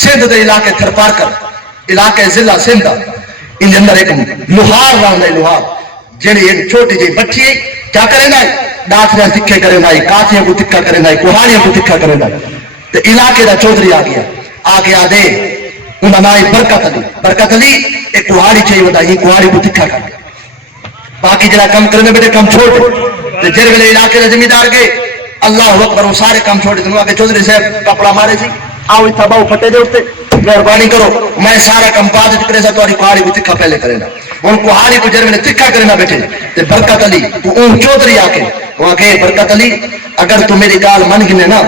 سندھ دے علاقے تھرپار کر علاقے ضلع سندھ ان اندر ایک لوہار رہندا ہے لوہار جڑی ایک چھوٹی جی بچی کیا کرے نا ڈاٹھیاں تکھے کرے نا کاتھیاں کو تکھا کرے نا کوہاڑیاں کو تکھا کرے نا تے علاقے دا چودھری آ گیا دے انہاں نائی برکت علی ایک کوہاڑی چاہیے ودا یہ کوہاڑی کو تکھا کر باقی جڑا کم کرنے بیٹے کم چھوڑ تے جڑے ویلے علاقے دے زمیندار گئے اللہ اکبر وہ سارے کام چھوڑ دے کہ چودھری صاحب کپڑا مارے سی آؤ اتھا باؤ پھٹے دے اٹھتے مہربانی کرو میں سارا کم پا دے کرے سا تمہاری کوہاڑی کو تکھا پہلے کرے نا ان کوہاڑی کو جڑے ویلے تکھا کرے نا بیٹھے تے برکت علی تو اون چودھری آ کے وہاں کہ برکت علی اگر تو میری گال من گنے نا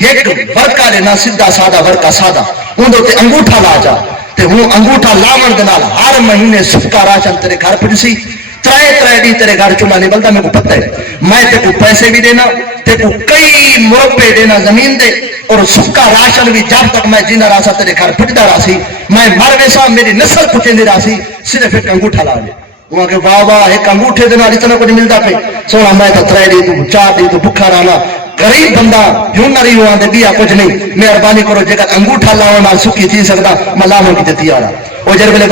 ایک ورکا لینا سیدھا سادہ ورکا سادہ ان دے انگوٹھا لا جا تے ہوں انگوٹھا لاون دے نال ہر مہینے صفقہ راشن تیرے گھر پڑسی ترے دی تیرے گھر چولہا نہیں بلدا میرے کو پتہ ہے میں تے کو پیسے بھی دینا تے کو کئی مربے دینا زمین دے اور صفقہ راشن بھی جب تک میں جینا رہا سا تیرے گھر پڑدا رہا سی میں مر ویسا میری نسل پچھندی رہا سی صرف ایک انگوٹھا لا لے وہاں کہ واہ واہ ایک انگوٹھے دے نال اتنا کچھ ملدا پے سونا میں تے ترے دی تو چار دی تو بھکھا رہنا غریب بندہ ہنر ہی ہوا دے دیا کچھ نہیں مہربانی کرو جے انگوٹھا لاؤ نال سکی تھی سکدا میں لاون کی تیار ہاں او جے ویلے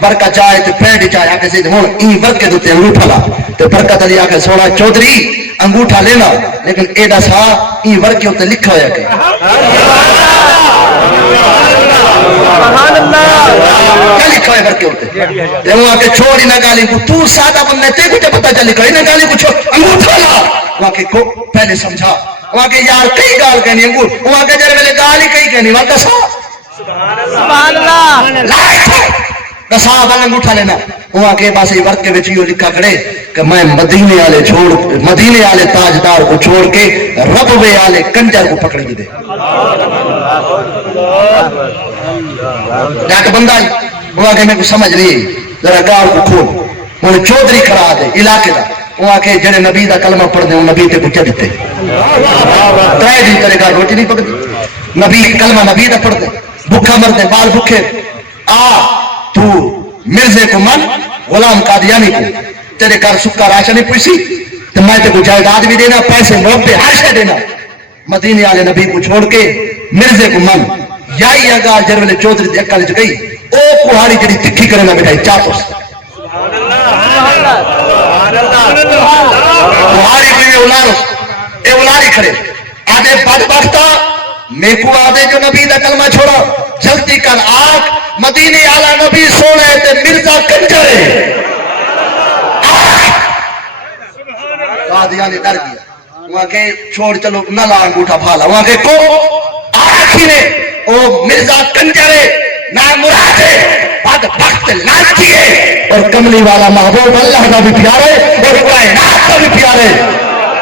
برکا چائے تے پینڈ چائے آ کے سی ہن این برکے دے انگوٹھا لا تے برکت علی آ کے سونا چودھری انگوٹھا لینا لیکن اے دس ہا این ورکے تے لکھا ہویا کہ سبحان اللہ کیا لکھا ہے ورکے تے وہ آ کے چھوڑ ہی نہ گالی کو تو سادہ بندے تے کو پتہ چل لکھا ہی نہ گالی کو چھوڑ انگوٹھا لا وہاں کے کو پہلے سمجھا وہاں کے یار کئی گال کہنی انگور وہاں کے جڑے ویلے گال ہی کئی کہنی وہاں کا سبحان اللہ لا کسا والا انگوٹھا لینا وہاں کے پاس ورک کے وچ یہ لکھا کھڑے کہ میں مدینے والے تاجدار کو چھوڑ کے ربوے والے کنجر کو پکڑ دے ڈاک بندہ وہاں کے میں کو سمجھ نہیں ذرا گال کو کھول ہن چودھری کھڑا دے علاقے دا وہاں کے جڑے نبی دا کلمہ پڑھ دے نبی تے کچھ دیتے ترے دن تیرے گھر روٹی نہیں پکدی نبی کلمہ نبی دا پڑھ دے بھوکا مر دے بال بھوکے آ تو مرزے کو من غلام قادیانی کو تیرے گھر سکا راشن نہیں پوچھی تو میں تے کو جائیداد بھی دینا پیسے موقع ہر شے دینا مدینے والے نبی کو چھوڑ کے مرزے کو من یائی اگا جروے چودھری دی اکل وچ گئی او کوہاڑی جڑی تکھی کرے نہ بٹھائی چاپس کوہاڑی بھی اولاری کھڑے آدھے بدبختہ میں کو آدھے جو نبی دا کلمہ چھوڑا جلدی کر آگ مدینے والا نبی سونے تے مرزا کنجرے قادیانی ڈر گیا وہاں کے چھوڑ چلو نہ لا انگوٹھا پھالا وہاں کے کو آخی نے او مرزا کنجرے نا مرادے بدبخت لانتیے اور کملی والا محبوب اللہ کا بھی پیارے اور کائنات کا بھی پیارے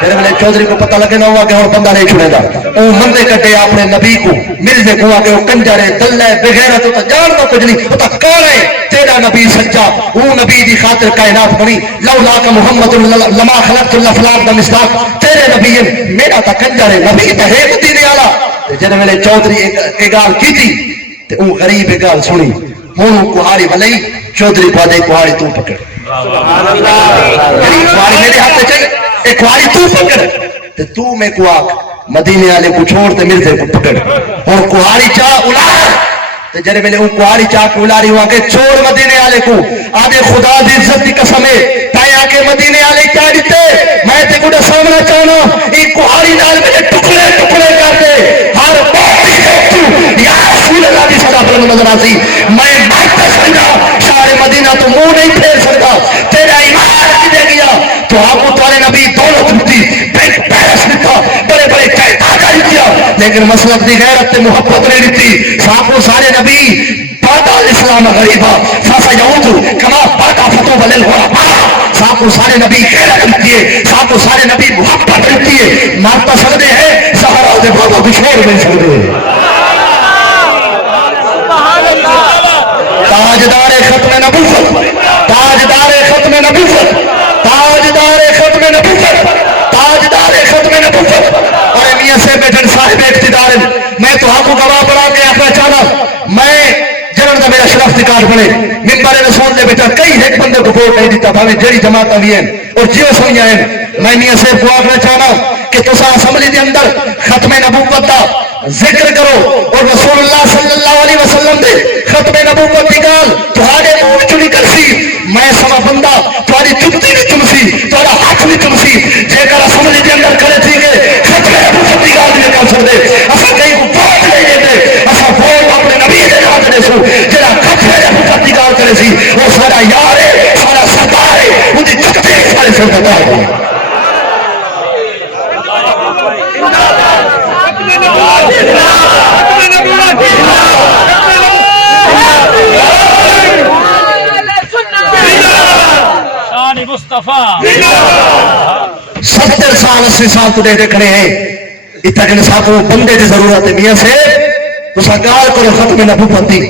پھر میں چودھری کو پتہ لگے نہ ہوا کہ اور بندہ نہیں چھوڑے گا او مندے کٹے اپنے نبی کو مرزے کو کہ وہ کنجرے دلے بغیرت تو جان کا کچھ نہیں پتہ کون ہے تیرا نبی سچا وہ نبی دی خاطر کائنات بنی لولا کہ محمد لما خلقت الافلاک دا مصداق تیرے نبی میرا تا کنجرے نبی تے ہے مدینے والا جن میں چودھری ایک گال کی تھی تے وہ غریب ایک گال سنی ہوں کوہاڑی بلئی چودھری کو دے کوہاڑی تو پکڑ سبحان اللہ کوہاڑی میرے ہاتھ سے چاہیے ایک کوہاڑی تو پکڑ تے تو میں کو آگ مدینے والے کو چھوڑ تے مرزے کو پکڑ اور کوہاڑی چاہ اولار تے جرے میں نے کوہاڑی چاہ کے اولاری ہوا کہ چھوڑ مدینے والے کو آدھے خدا دی عزت دی قسم ہے تایا کے مدینے والے کیا دیتے میں تے کو سامنا چاہنا ایک کوہاڑی نال میرے ٹکڑے ٹکڑے کر دے ہر باتی تو یا رسول اللہ کی صدا پر نظر آتی میں مارتا سمجھا شہر مدینہ تو منہ نہیں پھیر سکتا تیرا ایمان کدے گیا تو آپ کو تعالی نبی دولت دیتی بینک بیلنس دیتا بڑے بڑے جائیداد دیا لیکن مسلک دی غیرت تے محبت نہیں دیتی صاحب سارے نبی بادا الاسلام غریبا فاسا یعود کما بادا فتو بلل غربا صاحب سارے نبی غیرت دیتی ہے صاحب سارے نبی محبت دیتی ہے مارتا سکتے ہیں سہارا دے بابا بشور مل سکتے ہیں تاجدار ختم نبوت تاجدار ختم نبوت تاجدار ختم نبوت تاجدار ختم نبوت اور میاں سے بیٹھن صاحب اقتدار میں تو آپ کو گواہ بنا کے اپنا چاہنا میں جنرل دا میرا شرف دکار بنے ممبر رسول دے بیٹا کئی ایک بندے کو ووٹ نہیں دیتا بھاویں جڑی جماعتاں بھی ہیں اور جیو سوئیاں ہیں میں میاں سے کو آخنا چاہنا کہ تسا اسمبلی دے اندر ختم نبوت دا ذکر کرو اور رسول اللہ صلی اللہ علیہ وسلم دے ختم نبوت دی گل تہاڈے منہ چ نکل سی میں سوا بندہ تہاڈی جُتی نہیں چمسی تہاڈا ہاتھ نہیں چمسی جے کر اسمبلی دے اندر کھڑے تھی گے ختم نبوت دی گل نہیں کر سکدے اساں کہیں کو ووٹ نہیں دیندے اساں ووٹ اپنے نبی دے نام دے سو جڑا ختم نبوت دی گل کرے سی وہ سارا یار ہے سارا سردار ہے اون دی جُتی سارے سردار ہے مصطفیٰ 70 سال 80 سال تو دے کھڑے ہیں اتنا کہ صاحب بندے کی ضرورت ہے میاں سے تو سرکار کرو ختم نبوت دی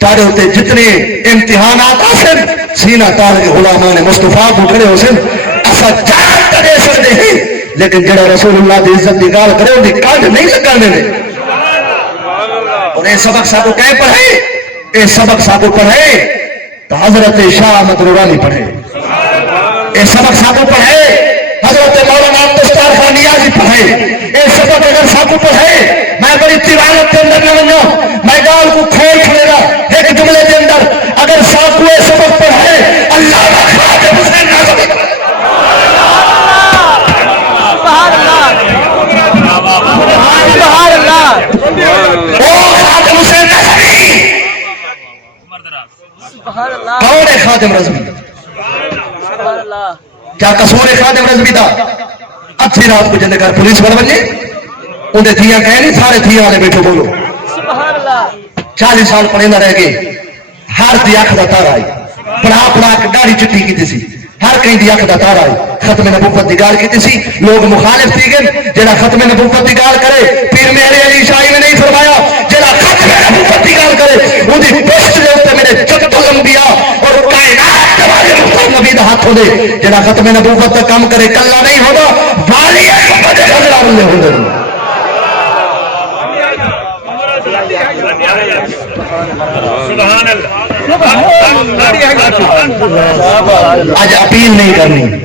تارے ہوتے جتنے امتحانات آسن سینہ تار کے غلامان مصطفیٰ کو کھڑے ہو سن ایسا جان دے سکتے ہیں لیکن جڑا رسول اللہ دی عزت دی گال کرے ان دی کانڈ نہیں لگانے میں اور یہ سبق ساتھ کہیں پڑھے یہ سبق ساتھ پڑھے تو حضرت شاہ احمد نورانی پڑھے یہ سبق ساتھ پڑھے حضرت مولانا دستار خان نیازی پڑھے یہ سبق اگر ساتھ پڑھے میں بڑی تیوانت کے اندر نہ بنو میں گال کو کھول کھلے گا ایک جملے کے اندر اگر ساتھ یہ سبق پڑھے اللہ کا خاتم حسین نازم سبحان اللہ سبحان اللہ او خاتم حسین نازمی سبحان اللہ کون ہے خاتم رضوی سبحان اللہ کیا قصور ہے خاتم رضوی دا ادھی رات کو جن کر پولیس بڑھ بنے انہیں دھیاں کہیں نہیں سارے دھیاں والے بیٹھو بولو سبحان اللہ 40 سال پڑھے نہ رہ گئے ہر دی اکھ دا تارا آئی پڑھا پڑھا کے گاڑی چٹی کی تھی ہر کہیں دی اکھ دا تارا آئی ختم نبوت دی گال کی تھی لوگ مخالف تھی گئے جڑا ختم نبوت دی گال کرے پیر میرے علی شاہی میں نہیں فرمایا جڑا ختم نبوت دی گال کرے ان دی پشت دے اوپر میرے چکت الانبیاء اور کائنات تمہارے مختار نبی دا ہاتھ ہو دے جڑا ختم نبوت دا کام کرے کلا نہیں ہوگا والی محمد خضر آمنے ہو دے سبحان اللہ آج اپیل نہیں کرنی